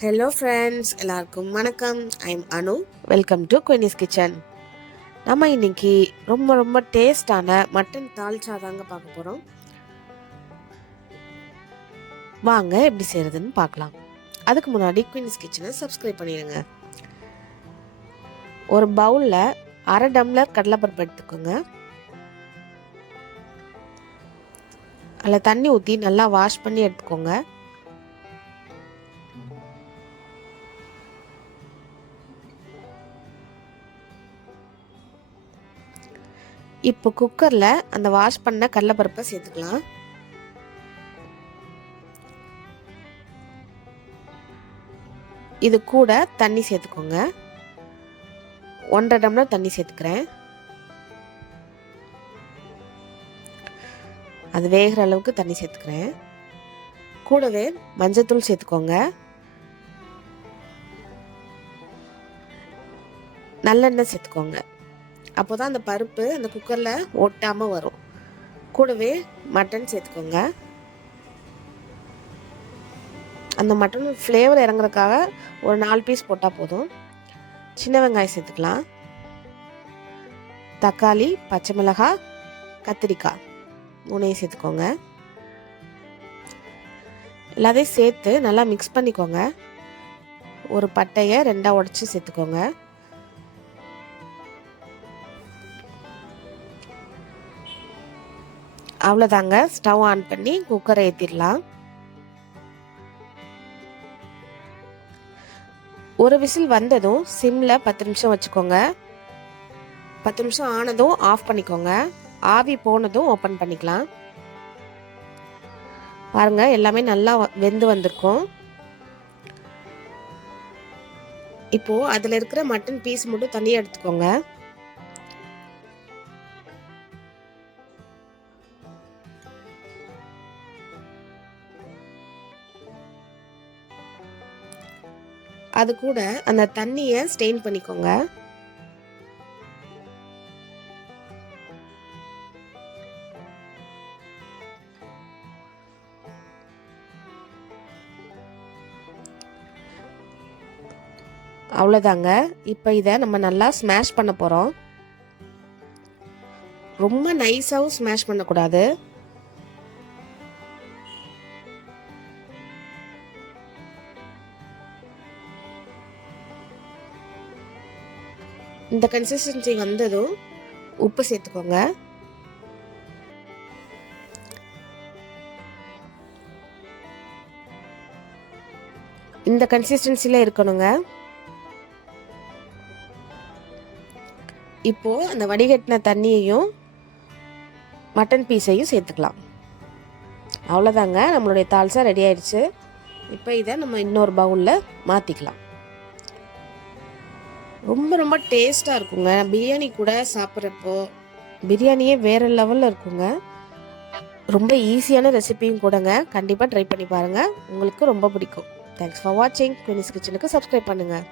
Hello friends, எல்லாருக்கும் வணக்கம். I'm Anu. Welcome to Queenie's Kitchen. நம்ம இன்னைக்கு ரொம்ப ரொம்ப டேஸ்டான மட்டன் தால்ச்சா தாங்க பார்க்க போகிறோம். வாங்க எப்படி செய்கிறதுன்னு பார்க்கலாம். அதுக்கு முன்னாடி குயினிஸ் கிச்சனை சப்ஸ்கிரைப் பண்ணிடுங்க. ஒரு பவுலில் அரை டம்ளர் கடலைப்பருப்பு எடுத்துக்கோங்க. அதில் தண்ணி ஊற்றி நல்லா வாஷ் பண்ணி எடுத்துக்கோங்க. இப்போ குக்கரில் அந்த வாஷ் பண்ண கடலைப்பருப்பை சேர்த்துக்கலாம். இது கூட தண்ணி சேர்த்துக்கோங்க. 1.5 டம்ளர் தண்ணி சேர்த்துக்கிறேன். அது வேகிற அளவுக்கு தண்ணி சேர்த்துக்கிறேன். கூடவே மஞ்சத்தூள் சேர்த்துக்கோங்க. நல்லெண்ணெய் சேர்த்துக்கோங்க. அப்போ தான் அந்த பருப்பு அந்த குக்கரில் ஒட்டாமல் வரும். கூடவே மட்டன் சேர்த்துக்கோங்க. அந்த மட்டன் ஃப்ளேவர் இறங்குறதுக்காக ஒரு 4 பீஸ் போட்டால் போதும். சின்ன வெங்காயம் சேர்த்துக்கலாம். தக்காளி, பச்சை மிளகாய், கத்திரிக்காய் 3 சேர்த்துக்கோங்க. எல்லாத்தையும் சேர்த்து நல்லா மிக்ஸ் பண்ணிக்கோங்க. ஒரு பட்டையை 2 உடைச்சி சேர்த்துக்கோங்க. அவ்வளோதாங்க. ஸ்டவ் ஆன் பண்ணி குக்கரை ஏற்றிடலாம். ஒரு விசில் வந்ததும் சிம்மில் 10 நிமிஷம் வச்சுக்கோங்க. 10 நிமிஷம் ஆனதும் ஆஃப் பண்ணிக்கோங்க. ஆவி போனதும் ஓப்பன் பண்ணிக்கலாம். பாருங்க, எல்லாமே நல்லா வெந்து வந்திருக்கும். இப்போ அதில் இருக்கிற மட்டன் பீஸ் மட்டும் தனியாக எடுத்துக்கோங்க. அது கூட அந்த தண்ணியை ஸ்டெயின் பண்ணிக்கோங்க. அவ்வளோதாங்க. இப்போ இதை நம்ம நல்லா ஸ்மாஷ் பண்ண போகிறோம். ரொம்ப நைஸாகவும் ஸ்மாஷ் பண்ணக்கூடாது. இந்த கன்சிஸ்டன்சி வந்ததும் உப்பு சேர்த்துக்கோங்க. இந்த கன்சிஸ்டன்சியில் இருக்கணுங்க. இப்போ அந்த வடிகட்டின தண்ணியையும் மட்டன் பீஸையும் சேர்த்துக்கலாம். அவ்வளோதாங்க, நம்மளுடைய தால்சா ரெடி ஆயிடுச்சு. இப்போ இதை நம்ம இன்னொரு பவுலில் மாற்றிக்கலாம். ரொம்ப ரொம்ப டேஸ்ட்டாக இருக்குங்க. பிரியாணி கூட சாப்பிட்றப்போ பிரியாணியே வேறு லெவலில் இருக்குங்க. ரொம்ப ஈஸியான ரெசிபியும் கூடங்க. கண்டிப்பாக ட்ரை பண்ணி பாருங்கள், உங்களுக்கு ரொம்ப பிடிக்கும். தேங்க்ஸ் ஃபார் வாட்சிங். குயினிஸ் கிச்சனுக்கு சப்ஸ்கிரைப் பண்ணுங்கள்.